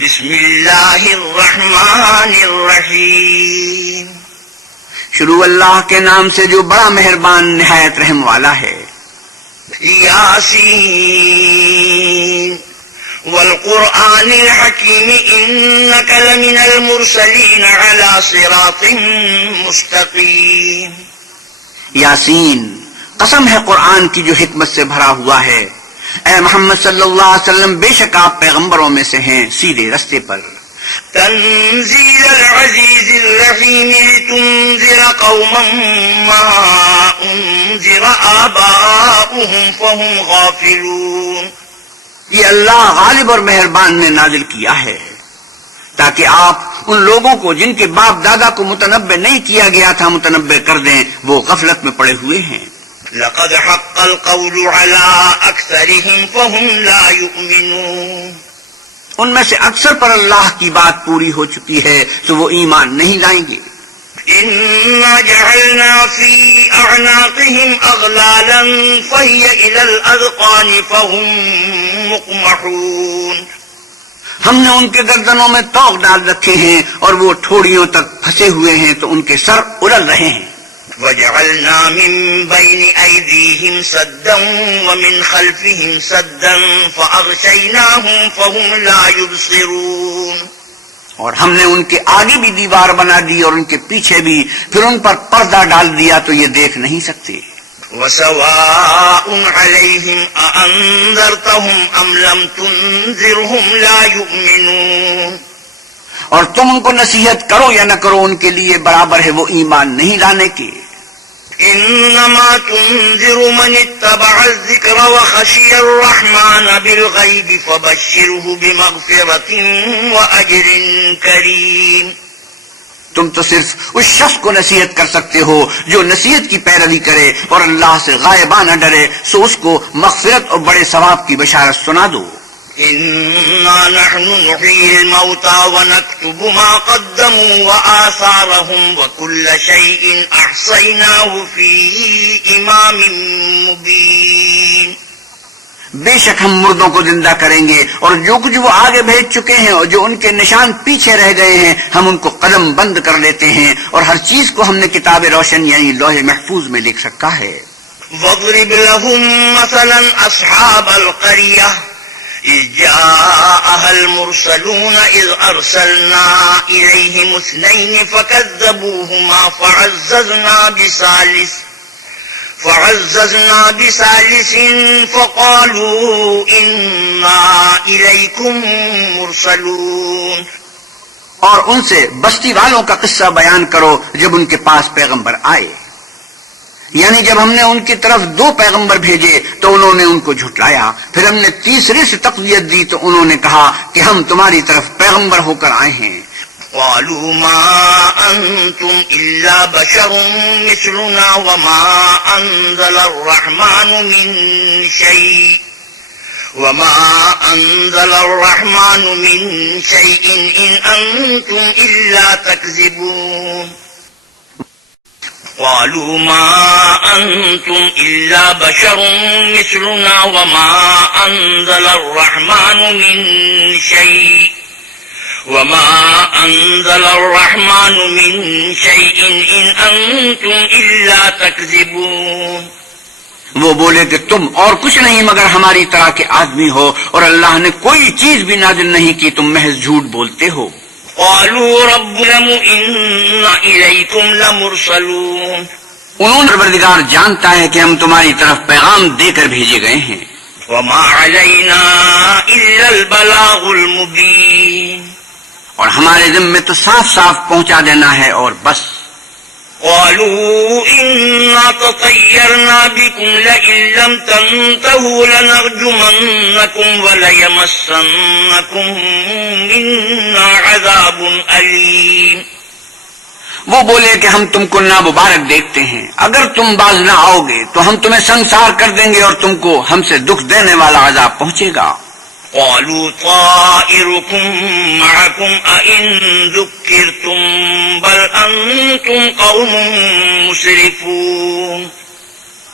بسم اللہ الرحمن الرحیم. شروع اللہ کے نام سے جو بڑا مہربان نہایت رحم والا ہے. یاسین والقرآن الحکیم انک لمن المرسلین علی صراط مستقیم. یاسین، قسم ہے قرآن کی جو حکمت سے بھرا ہوا ہے. اے محمد صلی اللہ علیہ وسلم، بے شک آپ پیغمبروں میں سے ہیں سیدھے رستے پر. تنزیل العزیز الرحیم لتنذر قوما ما انذر آباؤهم فهم غافلون. یہ اللہ غالب اور مہربان نے نازل کیا ہے تاکہ آپ ان لوگوں کو جن کے باپ دادا کو متنبع نہیں کیا گیا تھا متنبع کر دیں، وہ غفلت میں پڑے ہوئے ہیں. لقد حق القول على اکثرهم فهم لا يؤمنون. ان میں سے اکثر پر اللہ کی بات پوری ہو چکی ہے تو وہ ایمان نہیں لائیں گے. انا جعلنا في اعناقهم اغلالا فهي الى الاذقان فهم مقمحون. ہم نے ان کے گردنوں میں طوق ڈال رکھے ہیں اور وہ ٹھوڑیوں تک پھنسے ہوئے ہیں تو ان کے سر اڑل رہے ہیں. وجعلنا من بين أيديهم سدا ومن خلفهم سدا فأغشيناهم فهم لا يبصرون. اور ہم نے ان کے آگے بھی دیوار بنا دی اور ان کے پیچھے بھی، پھر ان پر پردہ ڈال دیا تو یہ دیکھ نہیں سکتے. وسواء عليهم أأنذرتهم أم لم تنذرهم لا يؤمنون. اور تم ان کو نصیحت کرو یا نہ کرو، ان کے لیے برابر ہے، وہ ایمان نہیں لانے کے. انما تنذر من اتبع الذکر وخشی الرحمن بالغیب فبشره بمغفرة واجر کریم. تم تو صرف اس شخص کو نصیحت کر سکتے ہو جو نصیحت کی پیروی کرے اور اللہ سے غائبانہ ڈرے، سو اس کو مغفرت اور بڑے ثواب کی بشارت سنا دو. إنا نحن نحيي الموتى ونكتب ما قدموا وآثارهم وكل شيء أحصيناه في إمام مبين. بے شک ہم مردوں کو زندہ کریں گے اور جو کچھ وہ آگے بھیج چکے ہیں اور جو ان کے نشان پیچھے رہ گئے ہیں ہم ان کو قدم بند کر لیتے ہیں، اور ہر چیز کو ہم نے کتاب روشن یعنی لوح محفوظ میں لکھ رکھا ہے. واضرب لهم مثلا أصحاب القرية إذ جاءها المرسلون إذ أرسلنا إليهم اثنين فكذبوهما فعززنا بثالث فقالوا إنا إليكم مرسلون. اور ان سے بستی والوں کا قصہ بیان کرو جب ان کے پاس پیغمبر آئے، یعنی جب ہم نے ان کی طرف 2 پیغمبر بھیجے تو انہوں نے ان کو جھٹلایا، پھر ہم نے تیسرے سے تقویت دی تو انہوں نے کہا کہ ہم تمہاری طرف پیغمبر ہو کر آئے ہیں. قالوا ما أنتم إلا بشر مثلنا وما أنزل الرحمن من شيء إن أنتم إلا تكذبون. قالوا ما أنتم إلا بشر مثلنا وما أنزل الرحمن من شيء إن أنتم إلا تكذبون. وہ بولے کہ تم اور کچھ نہیں مگر ہماری طرح کے آدمی ہو اور اللہ نے کوئی چیز بھی نازل نہیں کی، تم محض جھوٹ بولتے ہو. قالوا ربنا إنا إليكم لمرسلون. انہوں نے پروردگار جانتا ہے کہ ہم تمہاری طرف پیغام دے کر بھیجے گئے ہیں. وما علينا إلا البلاغ المبين. اور ہمارے ذمے تو صاف صاف پہنچا دینا ہے اور بس. قالوا إنا تطيرنا بكم لئن لم تنتهوا لنرجمنكم وليمسنكم منا عذاب أليم. وہ بولے کہ ہم تم کو نامبارک دیکھتے ہیں، اگر تم باز نہ آؤ گے تو ہم تمہیں سنسار کر دیں گے اور تم کو ہم سے دکھ دینے والا عذاب پہنچے گا. قالوا طائركم معكم أئن ذكرتم بل أنتم قوم مسرفون.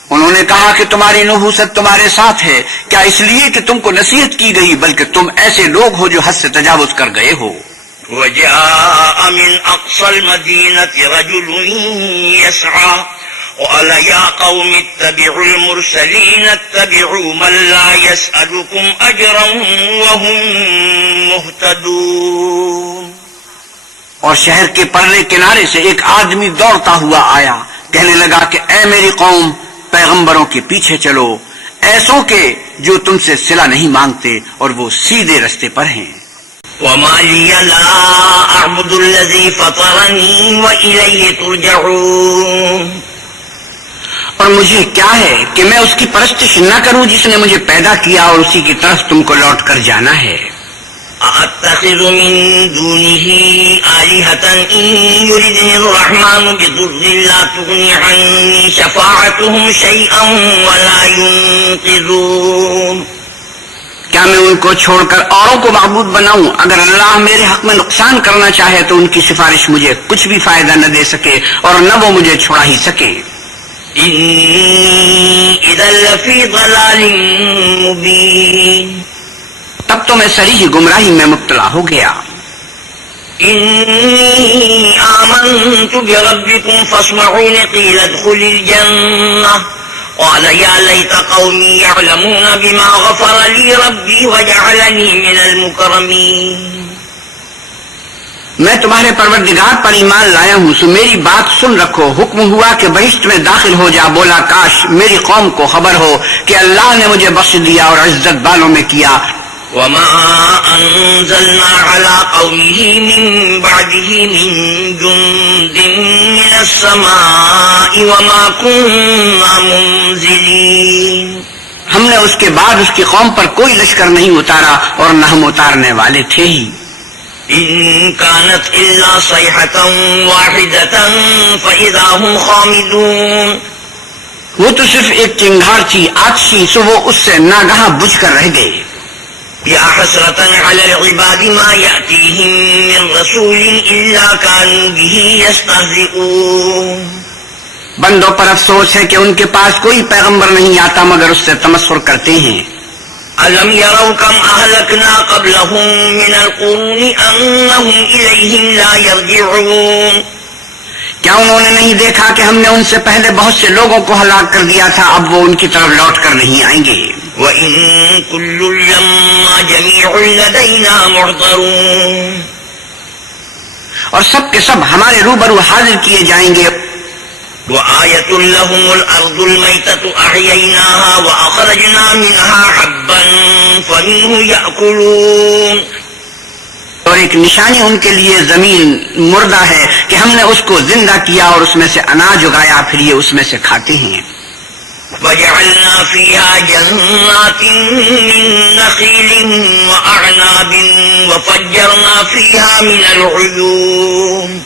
انہوں نے کہا کہ تمہاری نحوست تمہارے ساتھ ہے، کیا اس لیے کہ تم کو نصیحت کی گئی، بلکہ تم ایسے لوگ ہو جو حد سے تجاوز کر گئے ہو۔ وجاء من أقصى المدينة رجل يسعى قال يا قوم اتبعوا المرسلين اتبعوا من لا يسألكم أجرا وهم مهتدون۔ اور شہر کے پرلے کنارے سے ایک آدمی دوڑتا ہوا آیا، کہنے لگا کہ اے میری قوم، پیغمبروں کے پیچھے چلو، ایسوں کے جو تم سے صلہ نہیں مانگتے اور وہ سیدھے رستے پر ہیں۔ وما لي لا أعبد الذي فطرني وإليه ترجعون۔ اور مجھے کیا ہے کہ میں اس کی پرستش نہ کروں جس نے مجھے پیدا کیا اور اسی کی طرف تم کو لوٹ کر جانا ہے۔ أَأَتَّخِذُ مِن دُونِهِ آلِهَةً إِن يُرِدْنِ الرَّحْمَنُ بِضُرٍّ لَّا تُغْنِ عَنِّي شَفَاعَتُهُمْ شَيْئًا وَلَا يُنقِذُونَ۔ کیا میں ان کو چھوڑ کر اوروں کو معبود بناؤں؟ اگر اللہ میرے حق میں نقصان کرنا چاہے تو ان کی سفارش مجھے کچھ بھی فائدہ نہ دے سکے اور نہ وہ مجھے چھڑا ہی سکے۔ إِنِّي إِذًا لَّفِي ضَلَالٍ مُّبِينٍ۔ تب تو میں صریح گمراہی میں مبتلا ہو گیا۔ إِنِّي آمَنتُ بِرَبِّكُمْ فَاسْمَعُونِ قِيلَ ادْخُلِ الْجَنَّةَ قال يا ليت قومي يعلمون بما غفر لي ربي وجعلني من المكرمين۔ میں تمہارے پروردگار پر ایمان لایا ہوں، سو میری بات سن رکھو۔ حکم ہوا کہ بہشت میں داخل ہو جا، بولا کاش میری قوم کو خبر ہو کہ اللہ نے مجھے بخش دیا اور عزت بالوں میں کیا۔ وما أنزلنا على قومه من بعده من جند من السماء وما كنا منزلين۔ ہم نے اس کے بعد اس کی قوم پر کوئی لشکر نہیں اتارا اور نہ ہم اتارنے والے تھے ہی۔ إن كانت إلا صيحة واحدة فإذا هم خامدون۔ وہ تو صرف ایک چنگھار تھی آتشی، سو وہ اس سے ناگہاں بجھ کر رہ گئے۔ يا حسرة على العباد ما يأتيهم من رسول إلا كانوا به يستهزئون۔ بندوں پر افسوس ہے کہ ان کے پاس کوئی پیغمبر نہیں آتا مگر اس سے تمسخر کرتے ہیں۔ ألم يروا كم أهلكنا قبلهم من القرون أنهم إليهم لا يرجعون۔ کیا انہوں نے نہیں دیکھا کہ ہم نے ان سے پہلے بہت سے لوگوں کو ہلاک کر دیا تھا، اب وہ ان کی طرف لوٹ کر نہیں آئیں گے۔ وَإِن كُلٌّ لَّمَّا جَمِيعٌ لَّدَيْنَا مُحْضَرُونَ۔ اور سب کے سب ہمارے روبرو حاضر کیے جائیں گے۔ وَآيَةٌ لَّهُمُ الْأَرْضُ الْمَيْتَةُ أَحْيَيْنَاهَا وَأَخْرَجْنَا مِنْهَا حَبًّا فَمِنْهُ يَأْكُلُونَ۔ اور ایک نشانی ان کے لیے زمین مردہ ہے کہ ہم نے اس کو زندہ کیا اور اس میں سے اناج اگایا، پھر یہ اس میں سے کھاتے ہیں۔ وَجَعَلْنَا فِيهَا جَنَّاتٍ مِّن نَّخِيلٍ وَأَعْنَابٍ وَفَجَّرْنَا فِيهَا مِنَ الْعُيُونِ۔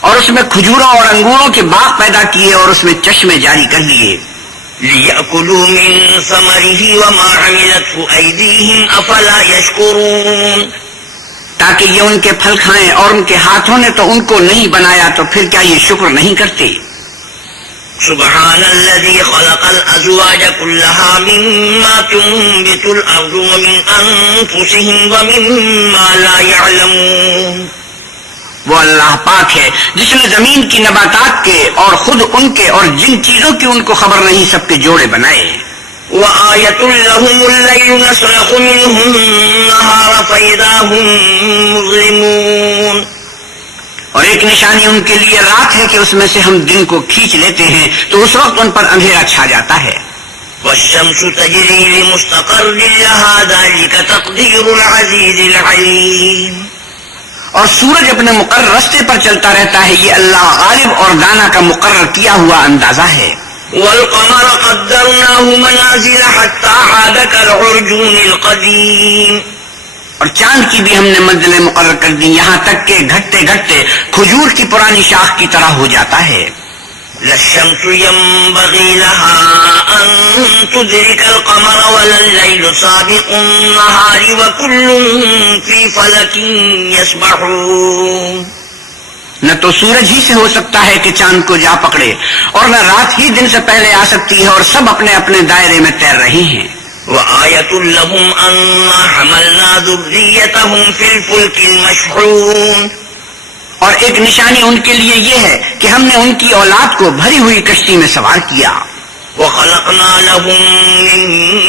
اور اس میں کھجوروں اور انگوروں کے باغ پیدا کیے اور اس میں چشمے جاری کر لیے۔ لِيَأْكُلُوا مِن ثَمَرِهِ وَمَا عَمِلَتْهُ أَيْدِيهِمْ أَفَلَا يَشْكُرُونَ۔ تاکہ یہ ان کے پھل کھائیں، اور ان کے ہاتھوں نے تو ان کو نہیں بنایا، تو پھر کیا یہ شکر نہیں کرتے؟ سبحان الذي خلق الأزواج كلها مما تنبت الأرض ومن أنفسهم ومما لا يعلمون۔ وہ اللہ پاک ہے جس نے زمین کی نباتات کے اور خود ان کے اور جن چیزوں کی ان کو خبر نہیں سب کے جوڑے بنائے۔ وآية لهم الليل نسلخ منه النهار فإذا هم مظلمون۔ اور ایک نشانی ان کے لیے رات ہے کہ اس میں سے ہم دن کو کھینچ لیتے ہیں تو اس وقت ان پر اندھیرا چھا جاتا ہے۔ والشمس تجري لمستقر لها ذلك تقدير العزيز العليم۔ اور سورج اپنے مقرر راستے پر چلتا رہتا ہے، یہ اللہ غالب اور دانا کا مقرر کیا ہوا اندازہ ہے۔ والقمر قدرناه منازل حتى عاد كالعرجون القديم۔ اور چاند کی بھی ہم نے منزلیں مقرر کر دی، یہاں تک کہ گھٹتے گھٹتے کھجور کی پرانی شاخ کی طرح ہو جاتا ہے۔ للشمس ينبغي لها أن تدرك القمر ولا الليل سابق النهار وكل في فلك يسبحون۔ نہ تو سورج ہی سے ہو سکتا ہے کہ چاند کو جا پکڑے، اور نہ رات ہی دن سے پہلے آ سکتی ہے، اور سب اپنے اپنے دائرے میں تیر رہے ہیں۔ وآية لهم أنا حملنا ذريتهم في الفلك المشحون، اور ایک نشانی ان کے لیے یہ ہے کہ ہم نے ان کی اولاد کو بھری ہوئی کشتی میں سوار کیا، وخلقنا لهم من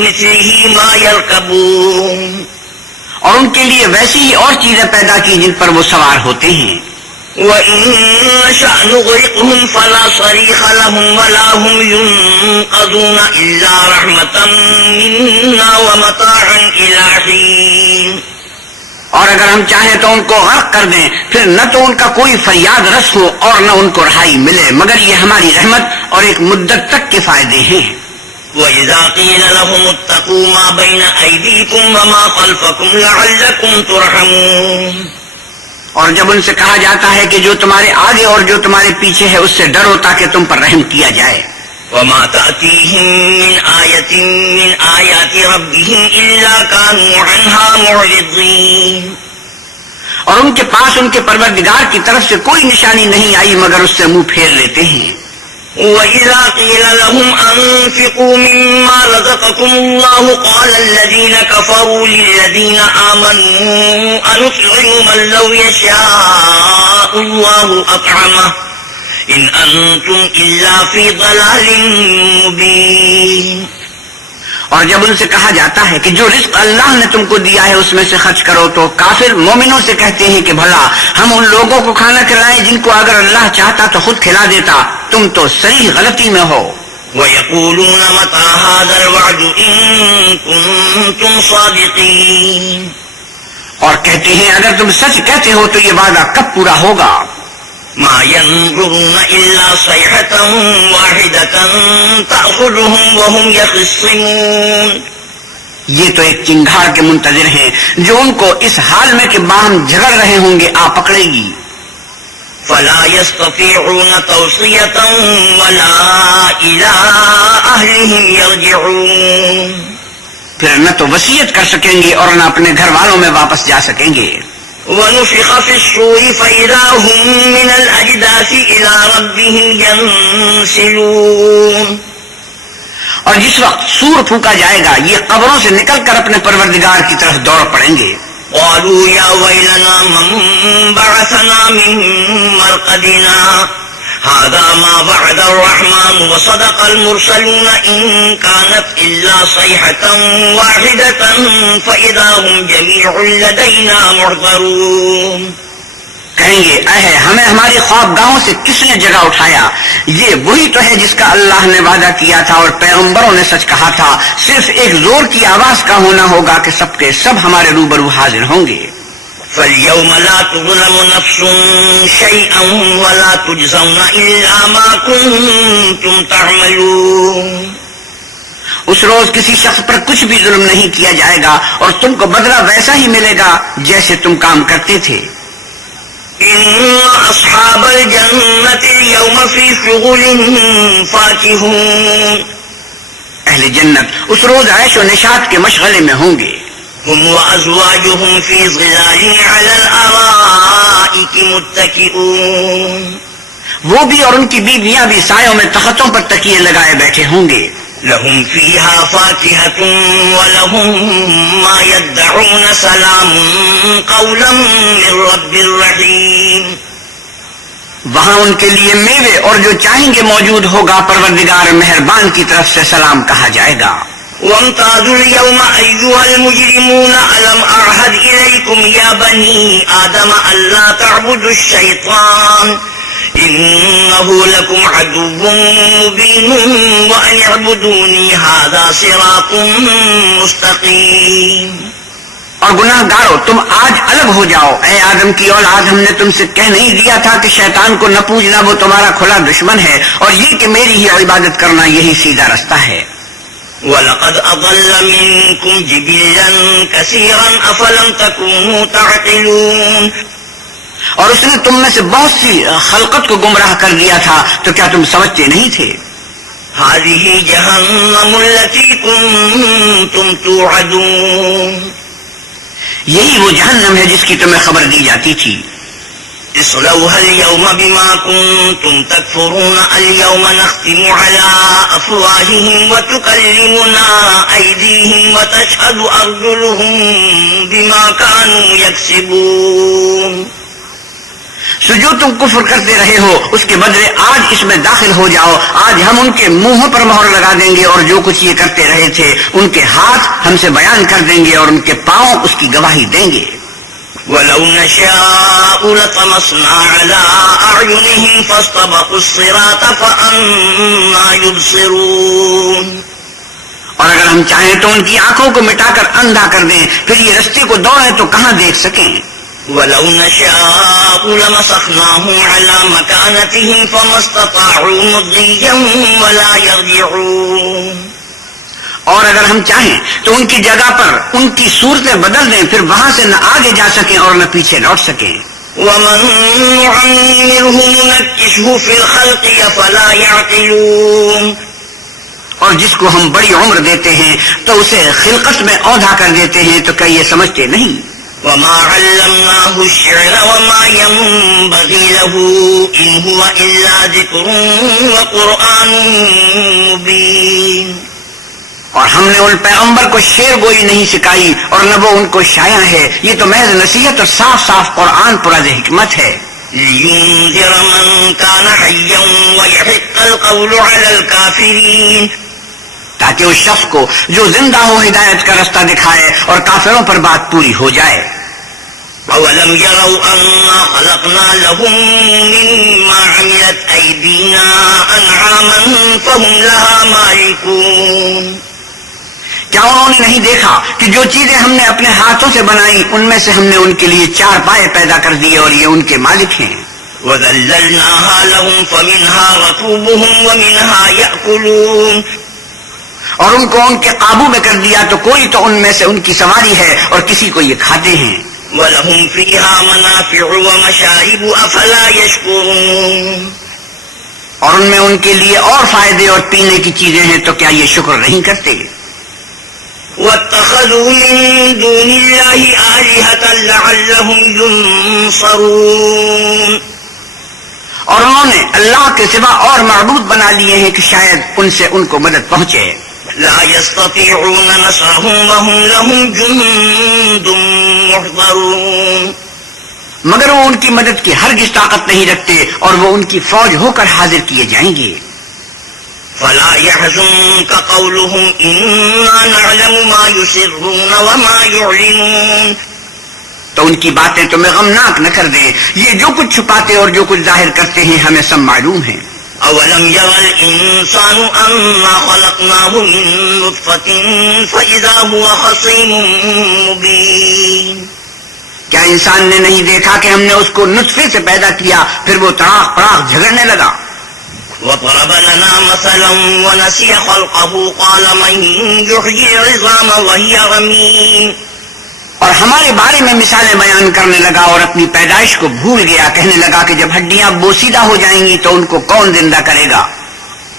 مثله ما يركبون، اور ان کے لیے ویسی ہی اور چیزیں پیدا کی جن پر وہ سوار ہوتے ہیں۔ وَإِن نَّشَأْ نُغْرِقْهُمْ فَلَا صَرِيخَ لَهُمْ وَلَا هُمْ يُنقَذُونَ إِلَّا رَحْمَةً مِنَّا وَمَتَاعًا إِلَىٰ حِينٍ، اور اگر ہم چاہیں تو ان کو غرق کر دیں، پھر نہ تو ان کا کوئی فریاد رس ہو اور نہ ان کو رہائی ملے، مگر یہ ہماری رحمت اور ایک مدت تک کے فائدے ہیں۔ وَإِذَا قِيلَ لَهُمُ اتَّقُوا مَا بَيْنَ أَيْدِيكُمْ وَمَا خَلْفَكُمْ لَعَلَّكُمْ تُرْحَمُونَ، اور جب ان سے کہا جاتا ہے کہ جو تمہارے آگے اور جو تمہارے پیچھے ہے اس سے ڈرو تاکہ تم پر رحم کیا جائے۔ وَمَا تَأْتِيهِم مِّنْ آيَةٍ مِّنْ آيَاتِ رَبِّهِمْ إِلَّا كَانُوا عَنْهَا مُعْرِضِينَ، اور ان کے پاس ان کے پروردگار کی طرف سے کوئی نشانی نہیں آئی مگر اس سے منہ پھیر لیتے ہیں۔ وَإِذَا قِيلَ لَهُمْ أَنفِقُوا مِمَّا رَزَقَكُمُ اللَّهُ قَالَ الَّذِينَ كَفَرُوا لِلَّذِينَ آمَنُوا أَنُطْعِمُ مَن لَّوْ يَشَاءُ اللَّهُ أَطْعَمَهُ إِنْ أَنتُمْ إِلَّا فِي ضَلَالٍ مُّبِينٍ، اور جب ان سے کہا جاتا ہے کہ جو رزق اللہ نے تم کو دیا ہے اس میں سے خرچ کرو، تو کافر مومنوں سے کہتے ہیں کہ بھلا ہم ان لوگوں کو کھانا کھلائیں جن کو اگر اللہ چاہتا تو خود کھلا دیتا، تم تو صحیح غلطی میں ہو۔ وَيَقُولُونَ مَتَىٰ هَٰذَا الْوَعْدُ إِن كُنتُمْ صَادِقِينَ، اور کہتے ہیں اگر تم سچ کہتے ہو تو یہ وعدہ کب پورا ہوگا؟ مَا يَنظُرُونَ إِلَّا صَيْحَةً وَاحِدَةً تَأْخُذُهُمْ وَهُمْ يَخِصِّمُونَ، یہ تو ایک چنگھاڑ کے منتظر ہیں جو ان کو اس حال میں کہ باہم جھگڑ رہے ہوں گے آ پکڑے گی۔ فَلَا يَسْتَطِيعُونَ تَوْصِيَةً وَلَا إِلَىٰ أَهْلِهِمْ يَرْجِعُونَ، پھر نہ تو وصیت کر سکیں گے اور نہ اپنے گھر والوں میں واپس جا سکیں گے۔ وَنُفِخَ فِي الصُّورِ فَإِذَا هُم مِّنَ الْأَجْدَاثِ إِلَىٰ رَبِّهِمْ يَنسِلُونَ، اور جس وقت سور پھونکا جائے گا یہ قبروں سے نکل کر اپنے پروردگار کی طرف دوڑ پڑیں گے۔ قَالُوا يَا وَيْلَنَا مَن بَعَثَنَا مِن مَّرْقَدِنَا هَٰذَا مَا وَعَدَ الرَّحْمَٰنُ وَصَدَقَ الْمُرْسَلُونَ إِن كَانَتْ إِلَّا صَيْحَةً وَاحِدَةً فَإِذَا هُمْ جَمِيعٌ لَّدَيْنَا مُحْضَرُونَ، کہیں گے اے ہمیں ہماری خوابگاہوں سے کس نے جگہ اٹھایا، یہ وہی تو ہے جس کا اللہ نے وعدہ کیا تھا اور پیغمبروں نے سچ کہا تھا، صرف ایک زور کی آواز کا ہونا ہوگا کہ سب کے سب ہمارے روبرو حاضر ہوں گے۔ فَالْيَوْمَ لَا تُظْلَمُ نَفْسٌ شَيْئًا وَلَا تُجْزَوْنَ إِلَّا مَا كُنتُمْ تَعْمَلُونَ، اس روز کسی شخص پر کچھ بھی ظلم نہیں کیا جائے گا اور تم کو بدلہ ویسا ہی ملے گا جیسے تم کام کرتے تھے۔ إِنَّ أَصْحَابَ الْجَنَّةِ الْيَوْمَ فِي شُغُلٍ فَاكِهُونَ، اہل جنت اس روز عیش و نشاط کے مشغلے میں ہوں گے۔ هُمْ وَأَزْوَاجُهُمْ فِي ظِلَالٍ عَلَى الْأَرَائِكِ مُتَّكِئُونَ، وہ بھی اور ان کی بیویاں بھی سایوں میں تختوں پر تکیے لگائے بیٹھے ہوں گے۔ لَهُمْ فِيهَا فَاكِهَةٌ وَلَهُم مَّا يَدَّعُونَ سَلَامٌ قَوْلًا مِّن رَّبٍّ رَّحِيمٍ، وہاں ان کے لیے میوے اور جو چاہیں گے موجود ہوگا، پروردگار مہربان کی طرف سے سلام کہا جائے گا۔ وَامْتَازُوا الْيَوْمَ أَيُّهَا الْمُجْرِمُونَ أَلَمْ أَعْهَدْ إِلَيْكُمْ يَا بَنِي آدَمَ أَلَّا تَعْبُدُوا الشَّيْطَانَ إِنَّهُ لَكُمْ عَدُوٌّ مُّبِينٌ وَأَنِ اعْبُدُونِي هَٰذَا صِرَاطٌ مُّسْتَقِيمٌ، اور گناہ گارو تم آج الگ ہو جاؤ، اے آدم کی اولاد، ہم نے تم سے کہہ نہیں دیا تھا کہ شیطان کو نہ پوجنا، وہ تمہارا کھلا دشمن ہے، اور یہ کہ میری ہی عبادت کرنا یہی سیدھا رستہ ہے۔ وَلَقَدْ أَضَلَّ مِنكُمْ جِبِلًّا كَثِيرًا أَفَلَمْ تَكُونُوا تَعْقِلُونَ، اور اس نے تم میں سے بہت سی خلقت کو گمراہ کر دیا تھا، تو کیا تم سمجھتے نہیں تھے؟ هَٰذِهِ جَهَنَّمُ الَّتِي كُنتُمْ تُوعَدُونَ، یہی وہ جہنم ہے جس کی تمہیں خبر دی جاتی تھی۔ اصلوها اليوم بما كنتم تكفرون اليوم نختم على أفواههم وتكلمنا أيديهم وتشهد أرجلهم بما كانوا يكسبون. سو جو تم کفر کرتے رہے ہو اس کے بدلے آج اس میں داخل ہو جاؤ. آج ہم ان کے منہوں پر مہر لگا دیں گے اور جو کچھ یہ کرتے رہے تھے ان کے ہاتھ ہم سے بیان کر دیں گے اور ان کے پاؤں اس کی گواہی دیں گے. وَلَوْ نَشَاءُ لَطَمَسْنَا عَلَىٰ أَعْيُنِهِمْ فَاسْتَبَقُوا الصِّرَاطَ فَأَنَّىٰ يُبْصِرُونَ. اور اگر ہم چاہیں تو ان کی آنکھوں کو مٹا کر اندھا کر دیں پھر یہ رستے کو دوڑیں تو کہاں دیکھ سکیں. وَلَوْ نَشَاءُ لَمَسَخْنَاهُمْ عَلَىٰ مَكَانَتِهِمْ فَمَا اسْتَطَاعُوا مُضِيًّا وَلَا يَرْجِعُونَ. اور اگر ہم چاہیں تو ان کی جگہ پر ان کی صورتیں بدل دیں پھر وہاں سے نہ آگے جا سکیں اور نہ پیچھے لوٹ سکیں. وَمَن نُّعَمِّرْهُ نُنَكِّسْهُ فِي الْخَلْقِ أَفَلَا يَعْقِلُونَ. اور جس کو ہم بڑی عمر دیتے ہیں تو اسے خلقت میں اوندھا کر دیتے ہیں تو کیا یہ سمجھتے نہیں. وَمَا عَلَّمْنَاهُ الشِّعْرَ وَمَا يَنبَغِي لَهُ إِنْ هُوَ إِلَّا ذِكْرٌ وَقُرْآنٌ مُّبِينٌ. اور ہم نے ان پیغمبر کو شعر گوئی نہیں سکھائی اور نہ وہ ان کو شاعر ہے. یہ تو محض نصیحت اور صاف صاف قرآن پراز حکمت ہے. لِيُنذِرَ مَن كَانَ حَيًّا وَيَحِقَّ الْقَوْلُ عَلَى الْكَافِرِينَ. تاکہ اس شخص کو جو زندہ ہو ہدایت کا رستہ دکھائے اور کافروں پر بات پوری ہو جائے. أَوَلَمْ يَرَوْا أَنَّا خَلَقْنَا لَهُم مِّمَّا عَمِلَتْ أَيْدِينَا أَنْعَامًا فَهُمْ لَهَا مَالِكُونَ. کیا انہوں نے نہیں دیکھا کہ جو چیزیں ہم نے اپنے ہاتھوں سے بنائی ان میں سے ہم نے ان کے لیے 4 پائے پیدا کر دیے اور یہ ان کے مالک ہیں. وَذَلَّلْنَاهَا لَهُمْ فَمِنْهَا رَكُوبُهُمْ وَمِنْهَا يَأْكُلُونَ. اور ان کو ان کے قابو میں کر دیا تو کوئی تو ان میں سے ان کی سواری ہے اور کسی کو یہ کھاتے ہیں. وَلَهُمْ فِيهَا مَنَافِعُ وَمَشَارِبُ أَفَلَا يَشْكُرُونَ. اور ان میں ان کے لیے اور فائدے اور پینے کی چیزیں ہیں تو کیا یہ شکر نہیں کرتے. وَاتَّخَذُوا مِن دُونِ اللَّهِ آلِهَةً لَعَلَّهُمْ يُنصَرُونَ. اور انہوں نے اللہ کے سوا اور معبود بنا لیے ہیں کہ شاید ان سے ان کو مدد پہنچے. لا يستطيعون نصرهم وهم لهم جند محضرون. مگر وہ ان کی مدد کی ہرگز طاقت نہیں رکھتے اور وہ ان کی فوج ہو کر حاضر کیے جائیں گے. فلا يحزنك قولهم إنا نعلم ما يسرون وما يعلنون. تو ان کی باتیں تمہیں غمناک نہ کر دیں. یہ جو کچھ چھپاتے اور جو کچھ ظاہر کرتے ہیں ہمیں سب معلوم ہے. أولم ير الإنسان أنا خلقناه من نطفة فإذا هو خصيم مبين. کیا انسان نے نہیں دیکھا کہ ہم نے اس کو نطفے سے پیدا کیا پھر وہ تڑاق پڑاق جھگڑنے لگا. وضرب لنا مثلا ونسي خلقه قال من يحيي العظام وهي رميم. اور ہمارے بارے میں مثالیں بیان کرنے لگا اور اپنی پیدائش کو بھول گیا. کہنے لگا کہ جب ہڈیاں بوسیدہ ہو جائیں گی تو ان کو کون زندہ کرے گا.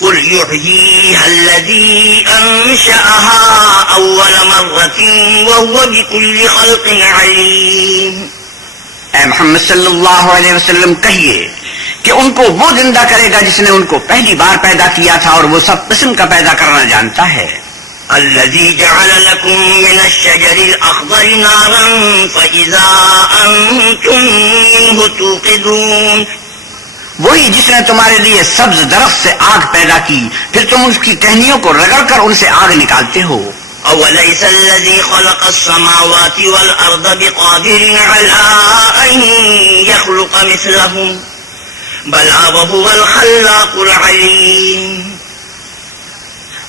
قل يحييها الذي أنشأها أول مرة وهو بكل خلق عليم. اے محمد صلی اللہ علیہ وسلم کہیے کہ ان کو وہ زندہ کرے گا جس نے ان کو پہلی بار پیدا کیا تھا اور وہ سب قسم کا پیدا کرنا جانتا ہے. الذي جعل لكم من الشجر الأخضر نارا فإذا أنتم منه توقدون. وہی جس نے تمہارے لیے سبز درخت سے آگ پیدا کی پھر تم اس کی ٹہنیوں کو رگڑ کر ان سے آگ نکالتے ہو. أوليس الذي خلق السماوات والأرض بقادر على أن يخلق مثلهم بلى وهو الخلاق العليم.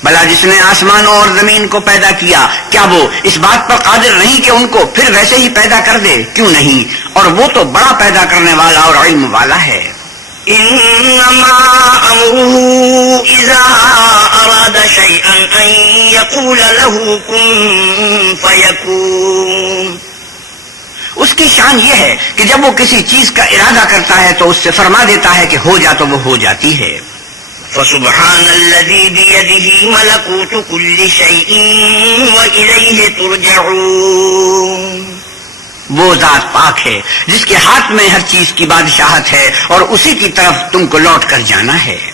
بھلا جس نے آسمانوں اور زمین کو پیدا کیا کیا وہ اس بات پر قادر نہیں کہ ان کو پھر ویسے ہی پیدا کر دے؟ کیوں نہیں، اور وہ تو بڑا پیدا کرنے والا اور علم والا ہے. انما امره اذا اراد شيئا ان يقول له كن فيكون. اس کی شان یہ ہے کہ جب وہ کسی چیز کا ارادہ کرتا ہے تو اس سے فرما دیتا ہے کہ ہو جا تو وہ ہو جاتی ہے. فسبحان الذي بيده ملكوت كل شيء وإليه ترجعون. وہ ذات پاک ہے جس کے ہاتھ میں ہر چیز کی بادشاہت ہے اور اسی کی طرف تم کو لوٹ کر جانا ہے.